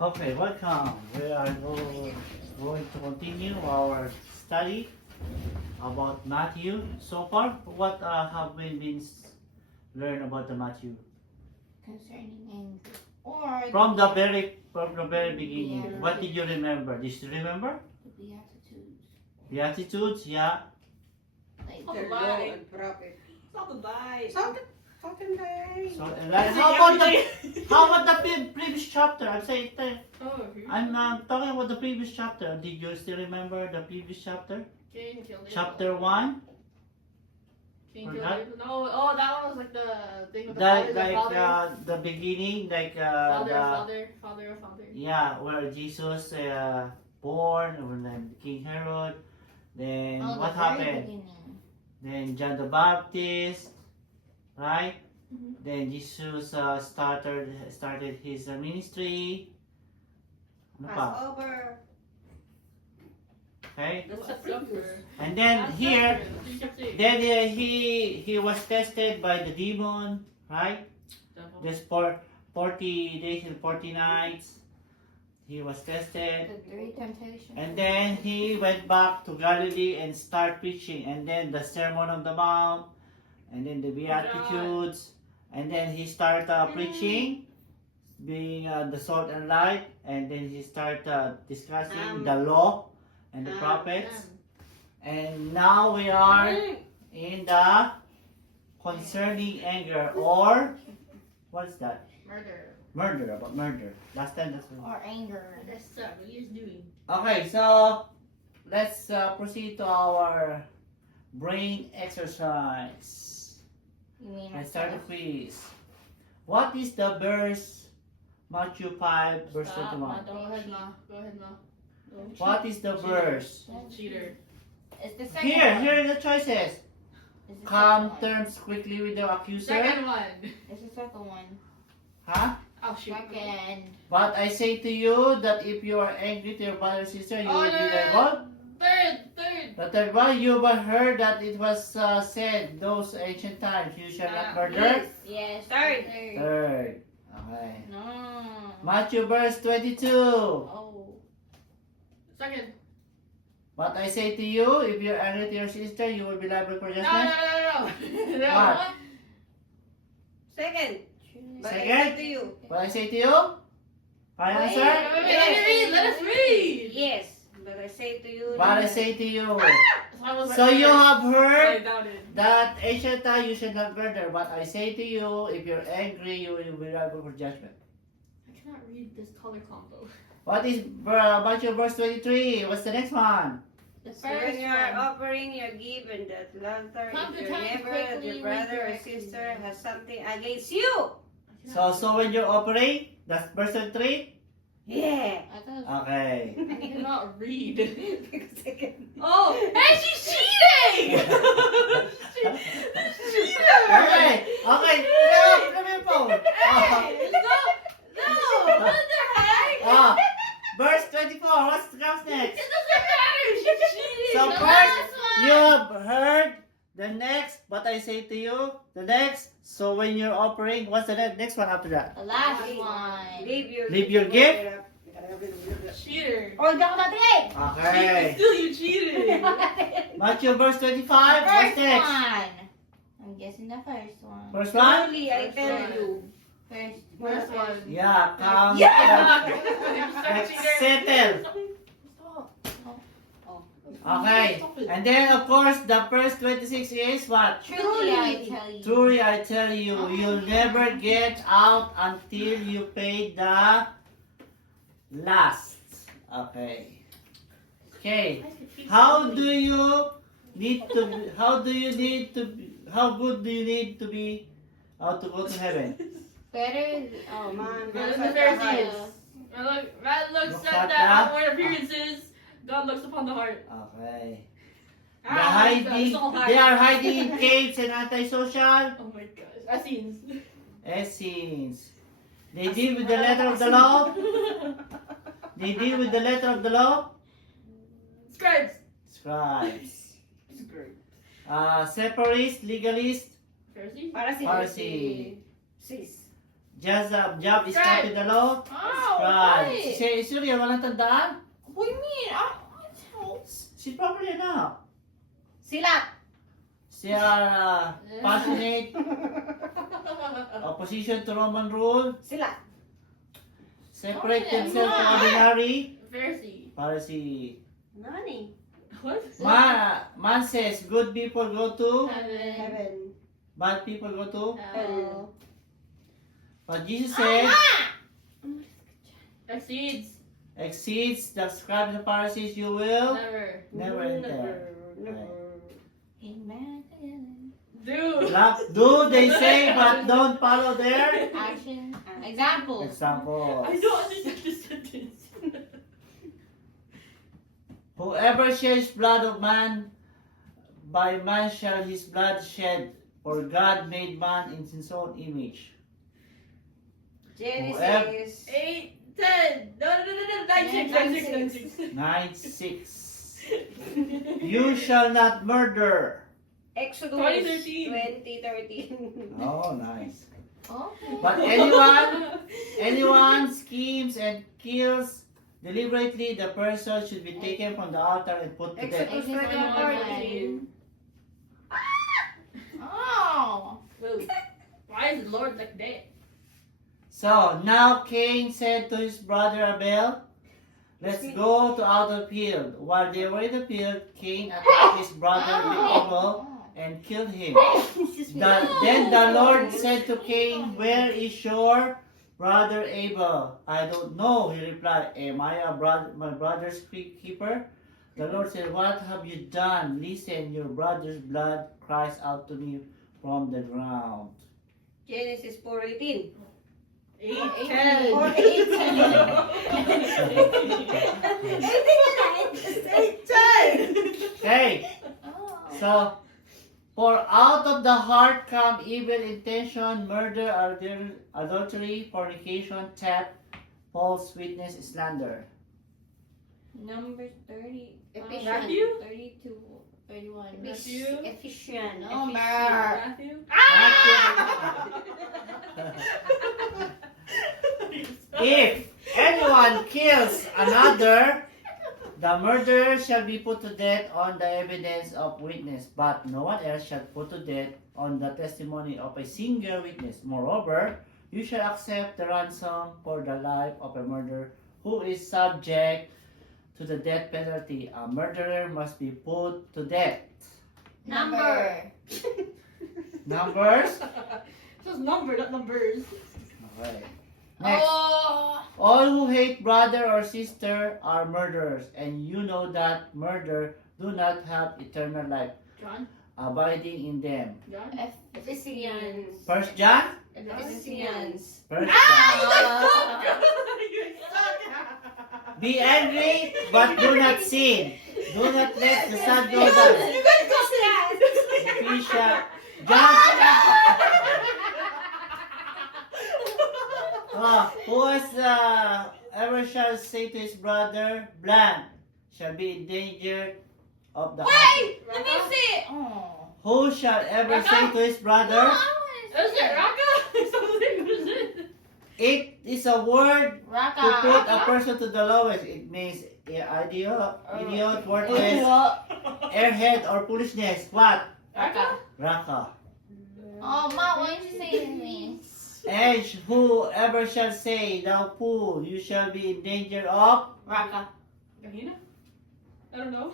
Okay, welcome. We are going to continue our study about Matthew. So far, what have we been learned about the Matthew? Concerning anger. Or From the very beginning. Yeah. What did you remember? Did you remember? the Beatitudes. Beatitudes, yeah. Like The The law lie. and prophet. It's not the lie. Something like So, how about the previous chapter? I'm saying, Oh, I'm talking about the previous chapter. Did you still remember the previous chapter? Cain killed Abel. Chapter 1? Cain Or killed that? Abel. No, oh, that one was like the thing with the Like, father, the beginning, like father. yeah, where Jesus born, when then King Herod, then oh, what the very happened? beginning. Then John the Baptist, right? Mhm. Then Jesus started his ministry. Ano pa? Passover. Okay, That's Last the Supper. previous. and then Last here, Supper. then he was tested by the demon, right? Devil. Just for 40 days and 40 nights, he was tested. The three temptations. And then he went back to Galilee and started preaching. And then the Sermon on the Mount, and then the Beatitudes. And then he started preaching, being the salt and light. And then he started discussing the law and the prophets. And now we are in the concerning anger, or what is that? Murder. Murder, about murder. Last time that's Or anger. That's what he is doing. okay, so let's proceed to our brain exercise. You mean Let's start the ourselves? quiz. What is the verse? Matthew 5, verse Stop, 21. Ma. Go ahead, Ma. Go ahead, Ma. Go. What is the verse? Cheater. It's the second Here, one. here are the choices. It's the Come second one. terms quickly with the accuser. Second one. Uh-huh. It's the second one. Huh? Oh, shoot. Second. But I say to you that if you are angry to your brother or sister, you Oh, will no, be no, liable. Third. The third one, you have heard that it was said those ancient times, you shall not murder. Yes. Third. Third. Okay. No. Matthew verse 22. Oh. Second. But I say to you, if you're angry to your sister, you will be liable for No. judgment. No. What? Second. But I Second? say to you. What I say to you? Final Wait. answer? Wait, let us read. Yes. But I say to you. What I say to you? So So you have I heard doubted. that ancient time you should not murder. But I say to you, if you're angry, you will be liable for judgment. I cannot read this color combo. What is Matthew verse 23? What's the next one? The So when first you are one. offering your gift and that altar, Come if to your time neighbor, quickly your with brother your or sister accusers. has something against you. So when you're operating, that's verse 23? Yeah. I thought Okay. I cannot read. Second. Oh, hey, she's cheating! She's cheater! Okay. Okay. Come here, phone. Hey, no, what the heck? Ah, verse 24. What comes next? It doesn't matter. She's cheating. So The first, last one. you have heard the next, but I say to you, the next. So when you're offering, what's the next one after that? the last one. Leave Your your gift? Cheater. Oh, ikaw natin! Okay. Still, you cheated. Matthew verse 25. What's First next? one. I'm guessing the first one. First one? Truly, I tell you. First one. Yeah, come. Yeah. Let's settle. Okay. And then, of course, the first 26 is what? Truly, I tell you. Truly, I tell you, you'll never get out until you pay the last. Okay. Okay. How do you need to be, how good do you need to be to go to heaven? Better. Oh man, Go to that's the what Pharisees. the Man looks Look at at the that. outward appearances. God looks upon the heart. Okay. It's all They are hiding in caves and antisocial Oh my gosh. Essenes. Essenes. They deal with the letter of the law. They deal with the letter of the law. Scribes. Scribes. Separatists, legalists. Pharisees. Para si Pharisee. Sis. Job is copy the law. Oh, scribes. Why? Say, Surya, walang tandaan? What do you mean? Sit properly now. Sila. They are passionate, opposition to Roman rule, Sila. separate Okay, themselves from yeah. ordinary, Pharisee. Pharisee. Nani? What? Man says good people go to, Heaven. Heaven. bad people go to. Hell. But Jesus said, exceeds the scribes and Pharisees, you will Never. never enter. Never. Amen. Dude. Do they say but don't follow their Action. Example. examples? I don't understand this sentence. Whoever sheds blood of man, by man shall his blood shed. For God made man in his own image. Genesis. 8, 10. No. 9, 6. 9:6. You shall not murder. Exodus 2013. 2013. Oh, nice. Okay. But anyone schemes and kills deliberately, the person should be taken from the altar and put to death. Exodus Exodus 2014. Oh. Whoa. Why is the Lord like that? So now Cain said to his brother Abel, let's go to out the field. While they were in the field, Cain attacked his brother with Abel and killed him. Then the Lord said to Cain, where is your brother Abel? I don't know, he replied. Am I my brother's keeper? The Lord said, what have you done? Listen, your brother's blood cries out to me from the ground. Genesis 4:18. 8, Or 10. 10. Okay, Oh. so, for out of the heart come evil intention, murder, adultery, fornication, theft, false witness, slander. Numbers 30. Ephesians. Matthew? 32. 31. Matthew? Efficient. Number. Matthew? If anyone kills another, the murderer shall be put to death on the evidence of witness, but no one else shall put to death on the testimony of a single witness. Moreover, you shall accept the ransom for the life of a murderer who is subject to the death penalty. A murderer must be put to death. Number. Numbers? Just number, not numbers. Okay. Next. Oh. All who hate brother or sister are murderers, and you know that murder do not have eternal life John? abiding in them. John? Ephesians. First John? Ephesians. First Ah. John. Be angry, but do not sin. Do not let the sun go down. Ephesians. John. Who has ever shall say to his brother, blank, shall be in danger of the Wait! Let me see. Oh. Who shall ever say to his brother, Is it Raka? Something, what is it? it is a word to Raka. put a person to the lowest. It means idiot, worthless, airhead, or foolishness. What? Raka. Raka. Oh, Ma, why did you say it to me? And whoever shall say, thou fool, you shall be in danger of Raka. Gahina? I don't know.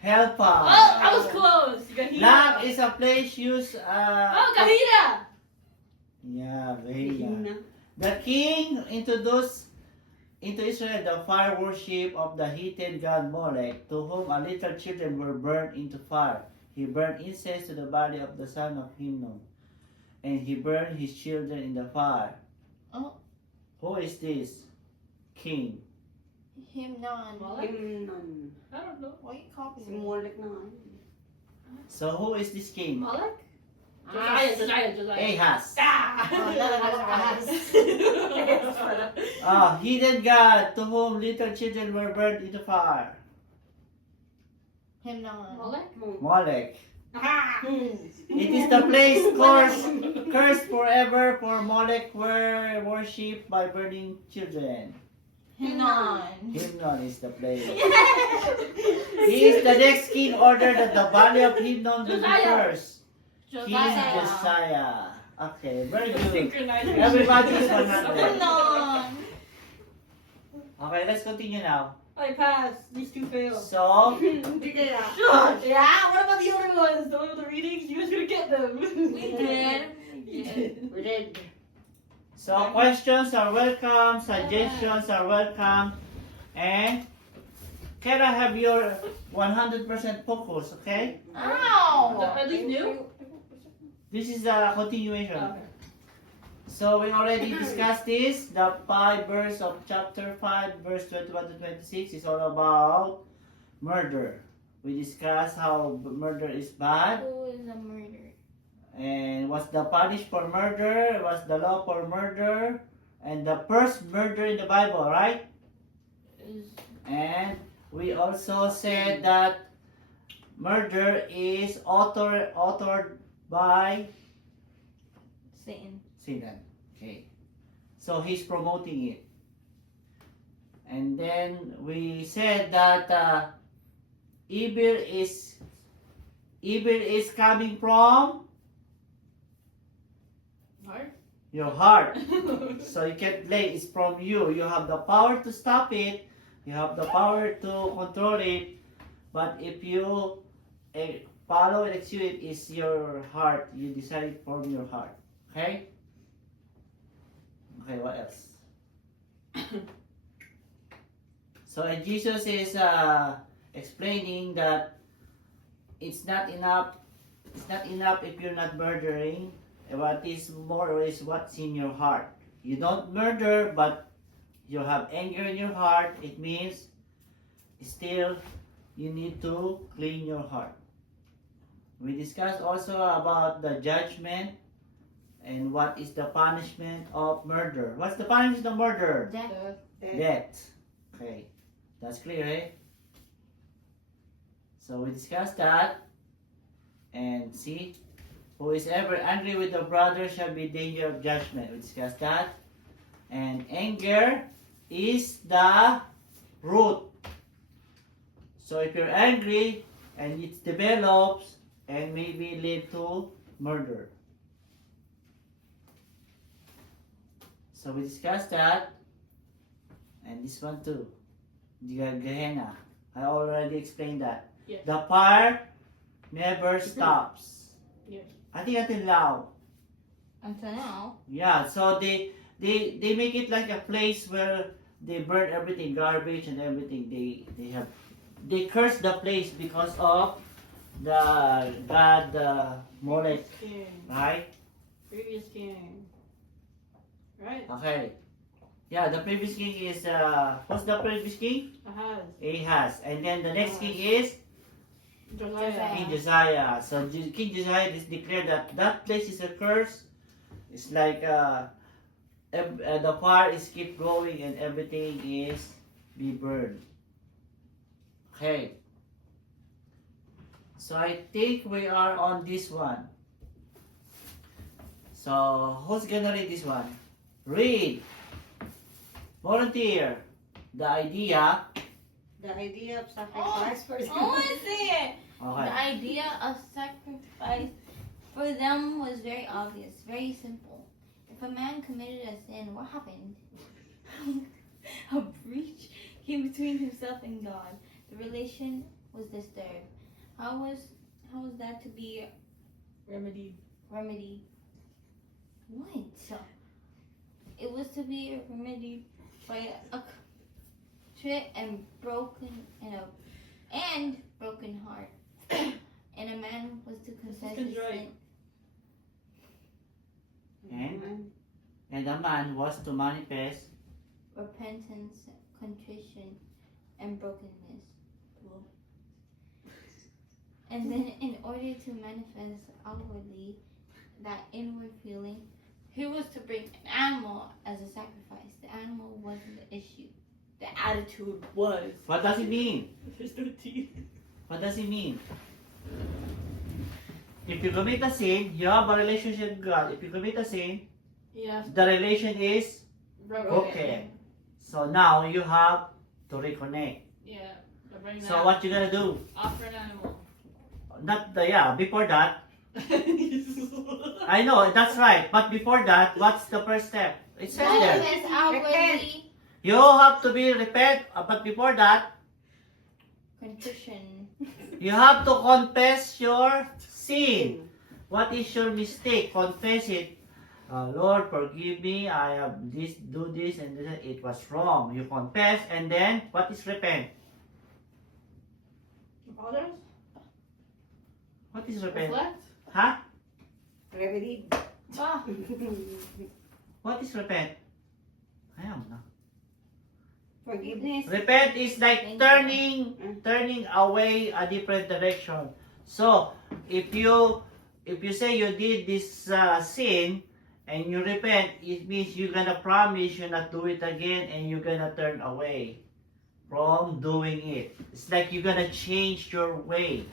hellfire. Oh, I was close. Gahina. Lamp is a place used. Oh, Gahina! Yeah, very. The king introduced into Israel the fire worship of the heathen god Molech, to whom a little children were burned into fire. He burned incense to the body of the son of Hinnom, and he burned his children in the fire. Oh. Who is this king? Him non. Himnon. I don't know. Why are you copying Si me? Molek naman. So who is this king? Malak? Ah. Josiah. Ahaz. Ah! Oh, no, Ah, heathen god to whom little children were burned into fire. Him non. Malak? Molech. Ah. It is the place cursed forever for Molech were worshipped by burning children. Hinnon. Himnon is the place. He is the next king ordered that the valley of Himnon will be cursed. King Josiah. Josiah. Okay, very good. Synchronized. Everybody is 100. Hinnon. Okay, let's continue now. I passed. These two failed. So, Shush! Yeah, what about the other ones? The one with the readings? You guys gonna get them. We did. You did. We did. questions are welcome, suggestions are welcome, and can I have your 100% focus, okay? Ow. Are these new? This is a continuation. Okay. So we already discussed this. The 5 verse of chapter 5, verse 21 to 26 is all about murder. We discussed how murder is bad Who is a murderer? and what's the punish for murder, what's the law for murder, and the first murder in the Bible, right? And we also said that murder is authored by Satan. Satan. Okay. So he's promoting it. And then we said that evil is coming from Hard? your heart. So you can't blame, it's from you. You have the power to stop it. You have the power to control it. But if you follow and execute it, it's your heart. You decide it from your heart. Okay? Okay, what else? So and Jesus is explaining that it's not enough if you're not murdering. What is more is what's in your heart. You don't murder, but you have anger in your heart. It means still you need to clean your heart. We discussed also about the judgment and what is the punishment of murder. What's the punishment of murder? Death. Death. Okay, that's clear, eh? So we discussed that, and see, who is ever angry with the brother shall be in danger of judgment. We discussed that, and anger is the root. So if you're angry and it develops and maybe lead to murder. So we discussed that, and this one too, Gehenna. I already explained that. Yes. The fire never stops. Yes. I think until now. Until now. Yeah, so they make it like a place where they burn everything, garbage and everything. They curse the place because of the god Molech, King. right? Previous king. Right? Okay. Yeah, the previous king is what's the previous king? Ahaz. Ahaz, and then the next king is Josiah. King Josiah. So King Josiah is declared that place is a curse. It's like the fire is keep going and everything is be burned. Okay. So I think we are on this one. So who's gonna read this one? Read. Volunteer. The idea. The idea of sacrifice for I want to say it. The Okay. idea of sacrifice for them was very obvious, very simple. If a man committed a sin, what happened? A breach came between himself and God. The relation was disturbed. How was that to be Remedy. remedied? What? It was to be remedied by a contrite and broken heart. And a man was to confess his sin. And the man was to manifest. Repentance, contrition, and brokenness. And then, in order to manifest outwardly that inward feeling, he was to bring an animal as a sacrifice. The animal wasn't the issue. The attitude was. What does it mean? There's no teeth. What does it mean? If you commit a sin, you have a relationship with God. If you commit a sin, Yes. the relation is broken. So now you have to reconnect. Yeah. So bring that. So what you gonna do? Offer an animal. Not the, yeah, before that. I know, that's right. But before that, what's the first step? It says there. Manifest outwardly You have to be repent, but before that, contrition. you have to confess your sin. What is your mistake? Confess it. Lord, forgive me. I have this, do this, and this. It was wrong. You confess, and then what is repent? Others? What is repent? Reflect? Huh? Remedy. Ah. What is repent? Ayun na. Forgiveness. Repent is like turning away a different direction. So, if you say you did this sin and you repent, it means you're gonna promise you not do it again and you're gonna turn away from doing it. It's like you're gonna change your way.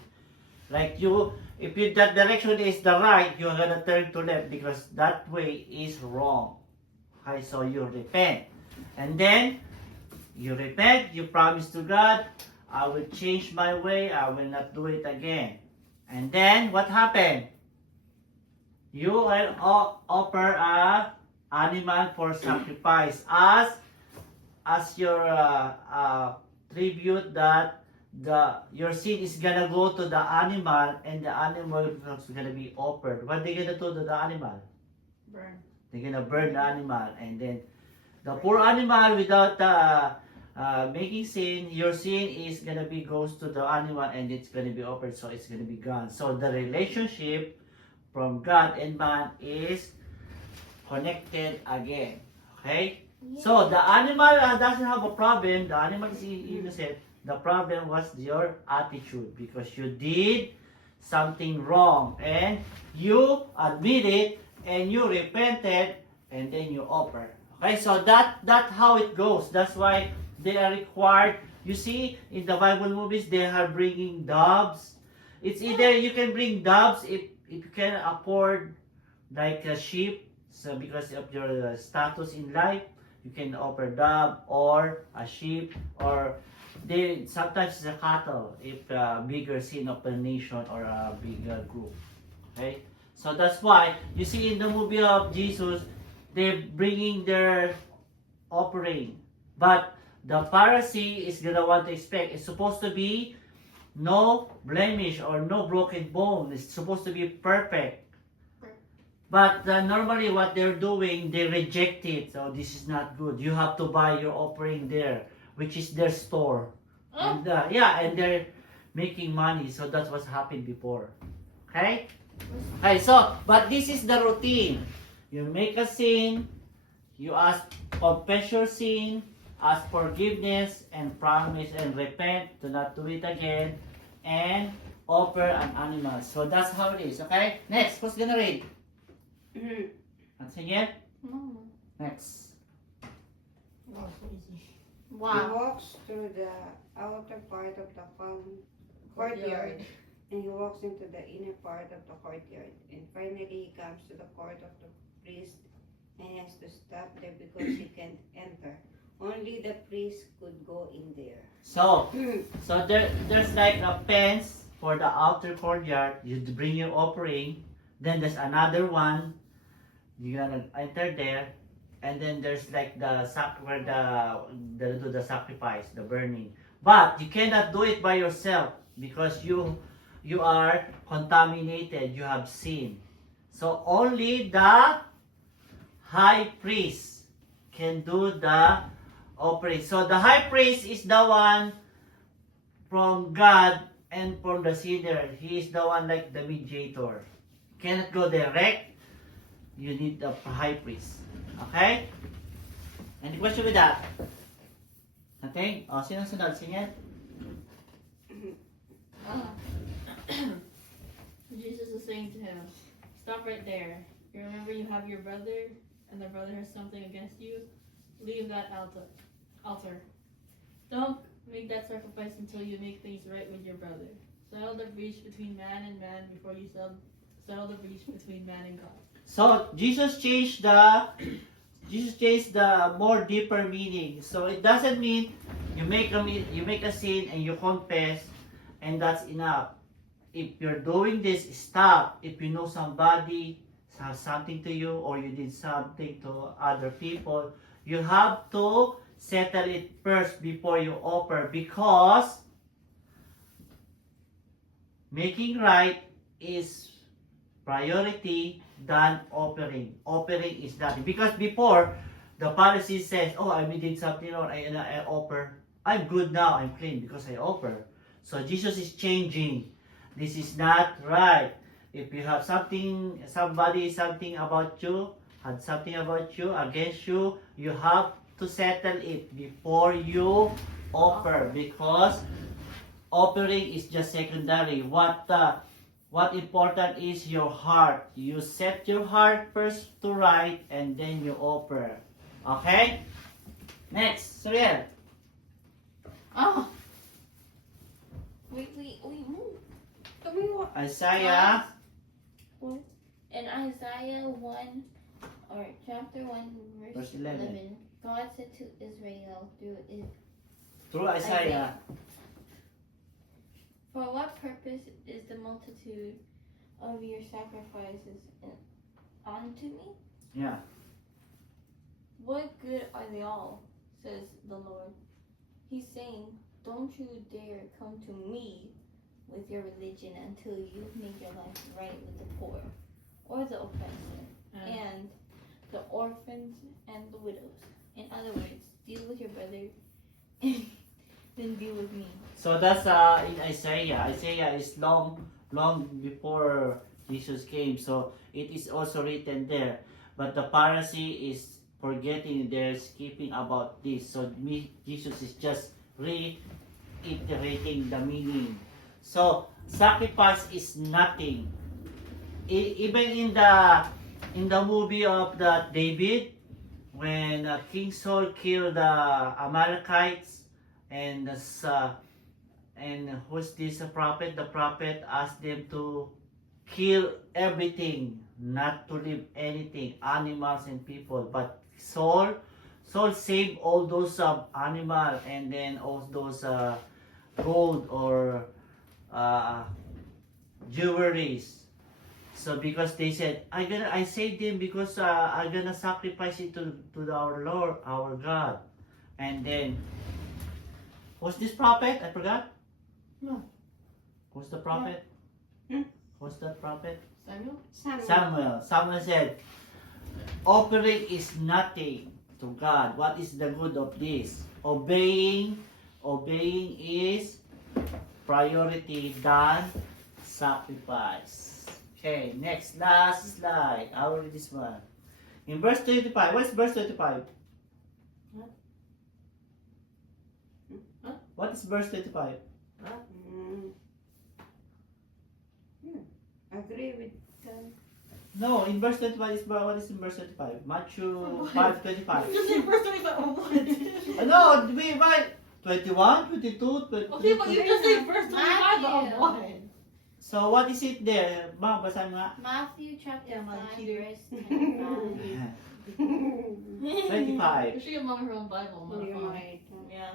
Like if that direction is the right, you're gonna turn to left because that way is wrong. Okay, so you repent, and then you repent, you promise to God, I will change my way, I will not do it again. And then, what happened? You will offer a animal for sacrifice as your tribute that your sin is gonna go to the animal and the animal is gonna be offered. What they gonna do to the animal? Burn. They're gonna burn the animal, and then the poor animal without making sin, your sin is gonna be goes to the animal and it's gonna be offered, so it's gonna be gone. So the relationship from God and man is connected again. Okay? So the animal doesn't have a problem. The animal is innocent. The problem was your attitude because you did something wrong and you admit it and you repented and then you offer. Okay, so that's how it goes. That's why they are required. You see, in the Bible movies, they are bringing doves. It's either you can bring doves if you can afford like a sheep. So because of your status in life, you can offer dove or a sheep, or they sometimes it's a cattle if a bigger sin of a nation or a bigger group. Okay, so that's why you see in the movie of Jesus, they're bringing their offering, but the Pharisee is gonna want to expect it's supposed to be no blemish or no broken bone. It's supposed to be perfect. But normally what they're doing, they reject it. So this is not good. You have to buy your offering there, which is their store. And and they're making money. So that's what's happened before. Okay? Okay, so, but this is the routine. You make a sin, you ask, confess your sin, ask forgiveness, and promise and repent to not do it again, and offer an animal. So that's how it is, okay? Next, who's gonna read? Not sing it? No. Next. Oh, so easy. He Wow. walks through the outer part of the courtyard, and he walks into the inner part of the courtyard, and finally he comes to the court of the priest, and he has to stop there because he can't enter. Only the priest could go in there. So there's like a fence for the outer courtyard. You bring your offering. Then there's another one. You're gonna enter there, and then there's like the where they do the sacrifice, the burning. But you cannot do it by yourself because you are contaminated. You have sin. So only the high priest can do the offering. So the high priest is the one from God and from the sinner. He is the one like the mediator. Cannot go direct. You need the high priest. Okay? Any question with that? Nothing? O, sino sunod? Sige. Jesus is saying to him, stop right there. You remember you have your brother, and the brother has something against you? Leave that altar. Don't make that sacrifice until you make things right with your brother. Settle the breach between man and man before you settle the breach between man and God. So Jesus changed the more deeper meaning. So it doesn't mean you make a sin and you confess and that's enough. If you're doing this, stop. If you know somebody has something to you or you did something to other people, you have to settle it first before you offer, because making right is priority than offering. Offering is nothing. Because before, the Pharisees says, oh, I did something wrong, I offer. I'm good now, I'm clean because I offer. So Jesus is changing. This is not right. If you have something about you, had something about you, against you, you have to settle it before you offer, because offering is just secondary. What important is your heart. You set your heart first to right and then you offer. Okay? Next, Suriel. Oh. Wait, move. Isaiah. What? In Isaiah 1, or chapter 1, verse 11, God said to Israel Through Isaiah. For what purpose is the multitude of your sacrifices unto me? Yeah. What good are they all, says the Lord. He's saying, don't you dare come to me with your religion until you've made your life right with the poor, or the oppressor, and the orphans and the widows. In other words, deal with your brother and then deal with me. So that's in Isaiah. Isaiah is long before Jesus came. So it is also written there. But the Pharisee is forgetting, they're skipping about this. So Jesus is just reiterating the meaning. So sacrifice is nothing. Even in the movie of David, when King Saul killed the Amalekites, and who's this prophet? The prophet asked them to kill everything, not to leave anything, animals and people. But Saul saved all those animal and then all those gold or jewelries. So because they said, I saved them because I'm gonna sacrifice it to our Lord, our God. And then, who's this prophet? I forgot. No. Who's the prophet? Hmm? Who's that prophet? Samuel? Samuel said, offering is nothing to God. What is the good of this? Obeying is priority than sacrifice. Okay, next, last slide. I will read this one. In verse 25, what is verse 25? Huh? What is verse 25? Agree with them. No, in verse 25, what is in verse 25? Matthew 5:25. You say verse 25 or what? No, we right. 21, 22, 23. Okay, but you just say verse 25 or Matthew. what? So what is it there? Ma, basahin mo nga. Matthew chapter Yeah, 5, Peter. verse 25. 25. You should get mom her own Bible, Hindi ko motherfucker. makita. Yeah.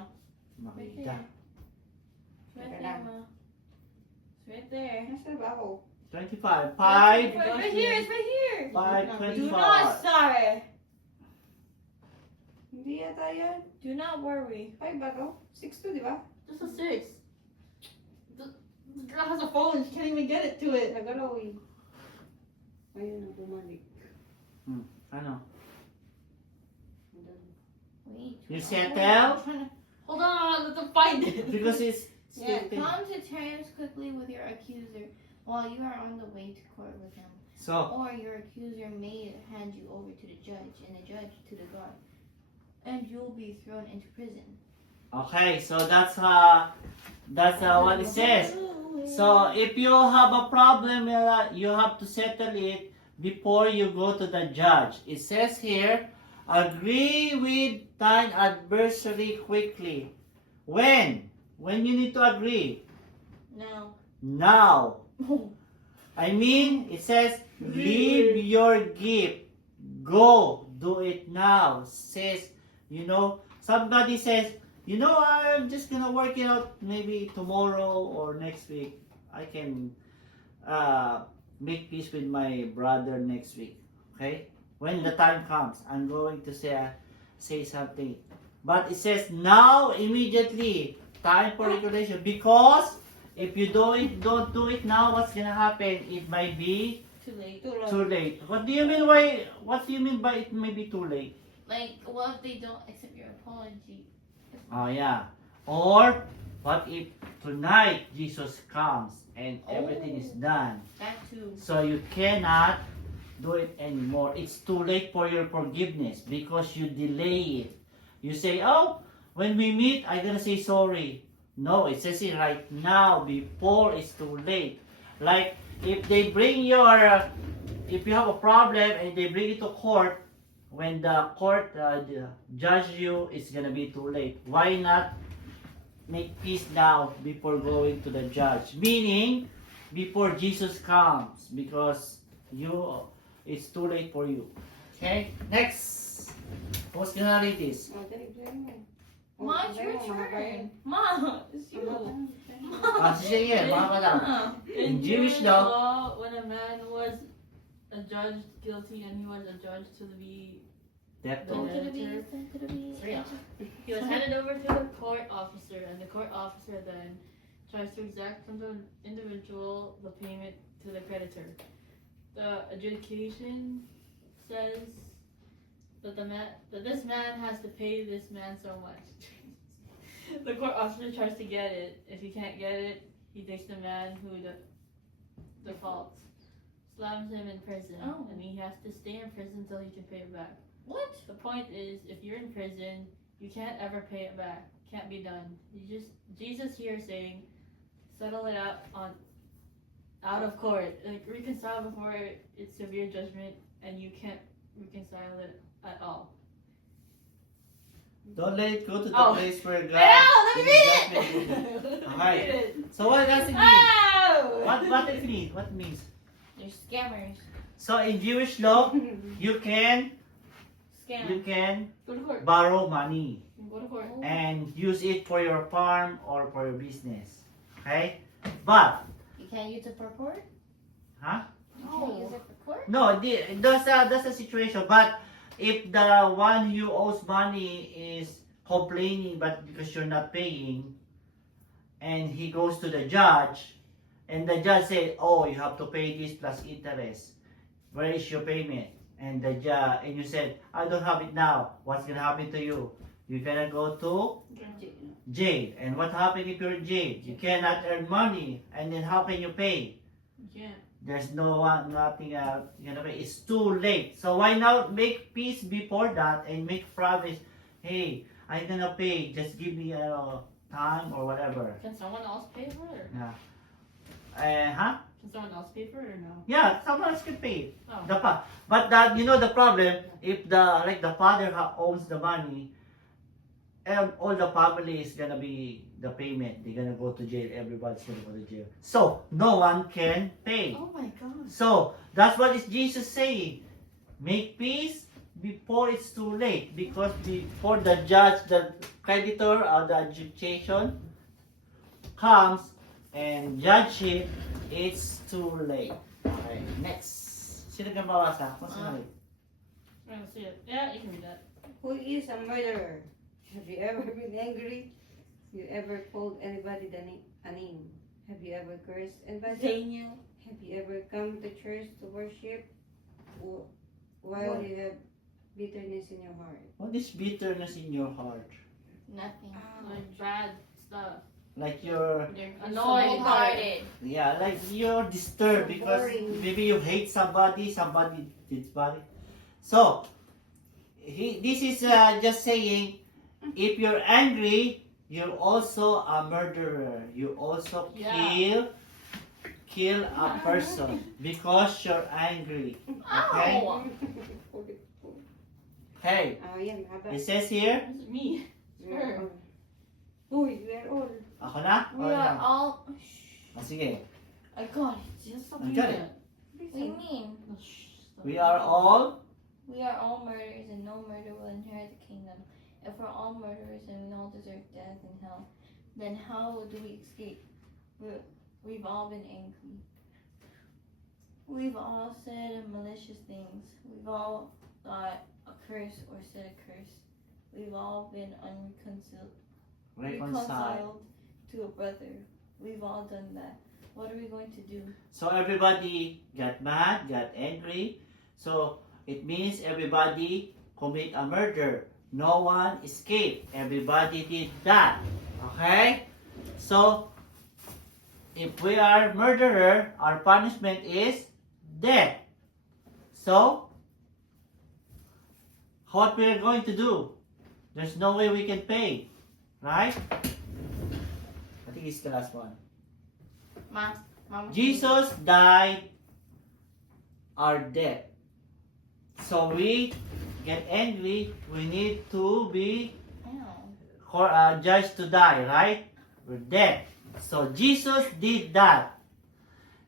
Makita. Right there, Ma. It's right there. Nasa ba ako? 25. 5. Right here, it's right here. 5, Do 25. not sorry. Hindi yata yan. Do not worry. 5 ba to? 6 to, di ba? Just a 6. The girl has a phone and she can't even get it to it. Nagalaw eh. Ayun na, bumalik. Ano? Wait. You I'm settle? trying to- Hold on, let them find it. Because it's Yeah, still come to terms quickly with your accuser while you are on the way to court with him. So, Or your accuser may hand you over to the judge, and the judge to the guard, and you'll be thrown into prison. okay, so that's what it says. So if you have a problem, you have to settle it before you go to the judge. It says here, agree with thine adversary quickly. When? When you need to agree? No. Now. I mean, it says, leave your gift. Go. Do it now. Says, somebody says, I'm just gonna work it out maybe tomorrow or next week. I can make peace with my brother next week. Okay? When the time comes, I'm going to say something. But it says now, immediately, time for regulation. Because if you don't do it now, what's gonna happen? It might be Too late. too late. What do you mean by it may be too late? Like, what if they don't accept your apology? Oh yeah. Or what if tonight Jesus comes and everything is done? That too. So you cannot do it anymore. It's too late for your forgiveness because you delay it. You say, oh, when we meet, I'm gonna say sorry. No, it says it right now before it's too late. Like if they bring if you have a problem and they bring it to court, when the court judge you, it's gonna be too late. Why not make peace now before going to the judge? Meaning, before Jesus comes, because it's too late for you. Okay, next. Who's gonna read this? Oh, dali, dali mo. Ma, it's your turn. Ma, it's you. Sige, mga madam. In Jewish law, when a man was adjudged guilty and he was adjudged to be Depto. he was handed over to the court officer, and the court officer then tries to exact from the individual the payment to the creditor. The adjudication says that this man has to pay this man so much. The court officer tries to get it. If he can't get it, he takes the man who defaults, slams him in prison, and he has to stay in prison until he can pay it back. What? The point is, if you're in prison, you can't ever pay it back. Can't be done. Jesus here saying, settle it out of court. Like reconcile before it's severe judgment, and you can't reconcile it at all. Don't let it go to the Oh. place where God let me is read judgment. it. Alright. So what does it mean? Oh! What it mean? What it means? They're scammers. So in Jewish law, you can Scam. Go to court. borrow money Go to court. and use it for your farm or for your business. Okay? But You can't use it for court? Huh? You can't use it for court? no, that's a situation. But if the one who owes money is complaining, but because you're not paying, and he goes to the judge, and the judge said, "Oh, you have to pay this plus interest. Where is your payment?" And the judge, and you said, "I don't have it now." What's gonna happen to you? You're gonna go to jail. And what happens if you're in jail? You cannot earn money, and then how can you pay? You can't. There's nothing pay. It's too late. So why not make peace before that and make promise? Hey, I'm gonna pay. Just give me time or whatever. Can someone else pay for it? Yeah. Can someone else pay for it or no? Yeah, someone else can pay. Oh. But the problem, if the father owns the money, and all the family is gonna be the payment. They're gonna go to jail. Everybody's gonna go to jail. So no one can pay. Oh my god. So that's what is Jesus saying. Make peace before it's too late. Because before the judge, the creditor or the adjudication comes and judge it, it's too late. Okay, next. Sino ka mabasa? What's the name? I don't see it. Yeah, you can read that. Who is a murderer? Have you ever been angry? You ever called anybody a name? Have you ever cursed anybody? Daniel. Have you ever come to church to worship while you have bitterness in your heart? What is bitterness in your heart? Nothing. Like bad stuff. Like you're, You're Annoyed. annoyed. Hearted. yeah, like you're disturbed So because boring. maybe you hate somebody did bad. So, this is just saying, if you're angry, you're also a murderer. You also Yeah. kill a person because you're angry. Okay? Ow! Hey, Yan, haba. it says here, Is it me? We're all. Uy, we're all. ako na? We O, are na? all. Ah, sige. I got it. Just I got it. What do you mean? No, shh, stop. We are all We are all murderers, and no murderer will inherit the kingdom. If we're all murderers and we all deserve death and hell, then how do we escape? We've all been angry. We've all said malicious things. We've all thought a curse or said a curse. We've all been reconciled. reconciled to a brother. We've all done that. What are we going to do? So everybody got mad, got angry. So it means everybody commit a murder. No one escaped. Everybody did that. Okay? So if we are murderer, our punishment is death. So what we are going to do? There's no way we can pay. Right? I think it's the last one. Mama. Jesus died our debt. So we get angry, we need to be judged to die, right? We're dead. So Jesus did that.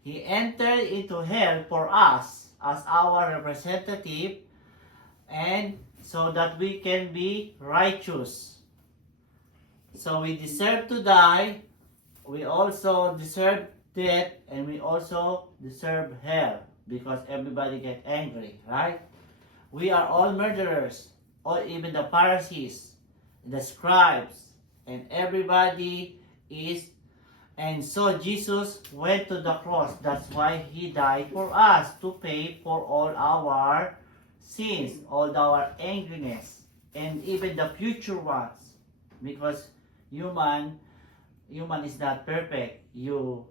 He entered into hell for us as our representative, and so that we can be righteous. So we deserve to die. We also deserve death, and we also deserve hell because everybody get angry, right? We are all murderers, or even the Pharisees, the scribes, and everybody is. And so Jesus went to the cross. That's why he died for us, to pay for all our sins, all our angriness, and even the future ones, because human is not perfect. You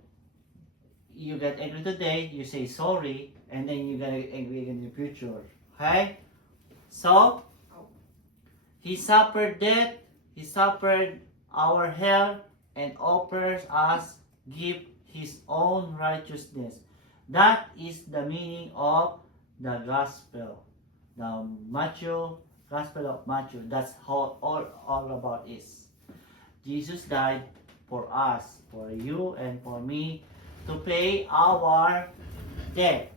get angry today, you say sorry, and then you get angry in the future. Okay? So he suffered death, he suffered our hell, and offers us give his own righteousness. That is the meaning of the gospel. The Gospel of Matthew. That's how all about is. Jesus died for us, for you and for me, to pay our debt.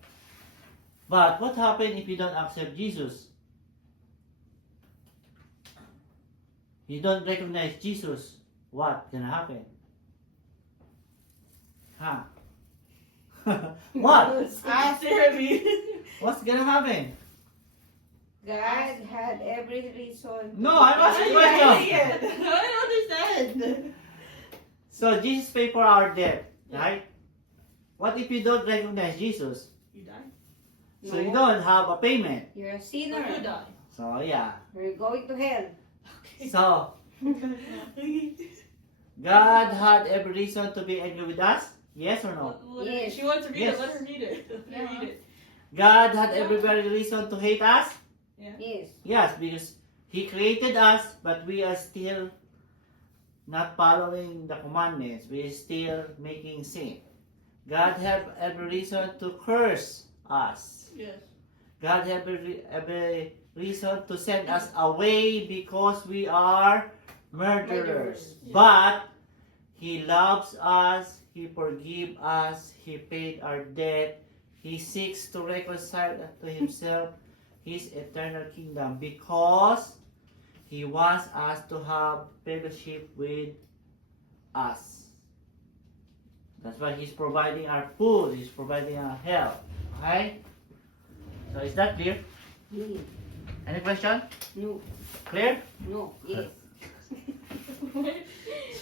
But what happens if you don't accept Jesus? You don't recognize Jesus. What gonna happen? Huh? What? Stare at me. What's gonna happen? God had every reason. No, I'm asking question. I don't understand. So Jesus paid for our debt, right? What if you don't recognize Jesus? You die. So you don't have a payment. You're a Or sinner. you die. So yeah. You're going to hell. So God had every reason to be angry with us. Yes or no? Yes. She wants to read Yes. it. Let her read it. Let her read it. God had every reason to hate us. Yes. Yes, because He created us, but we are still not following the commandments. We are still making sin. God had every reason to curse us. Yes. God had every reason to send us away because we are murderers. Yes. But He loves us. He forgives us. He paid our debt. He seeks to reconcile to Himself His eternal kingdom because He wants us to have fellowship with us. That's why He's providing our food. He's providing our help. Okay? So is that clear? Yes. Any question? No. Clear? No. Yes.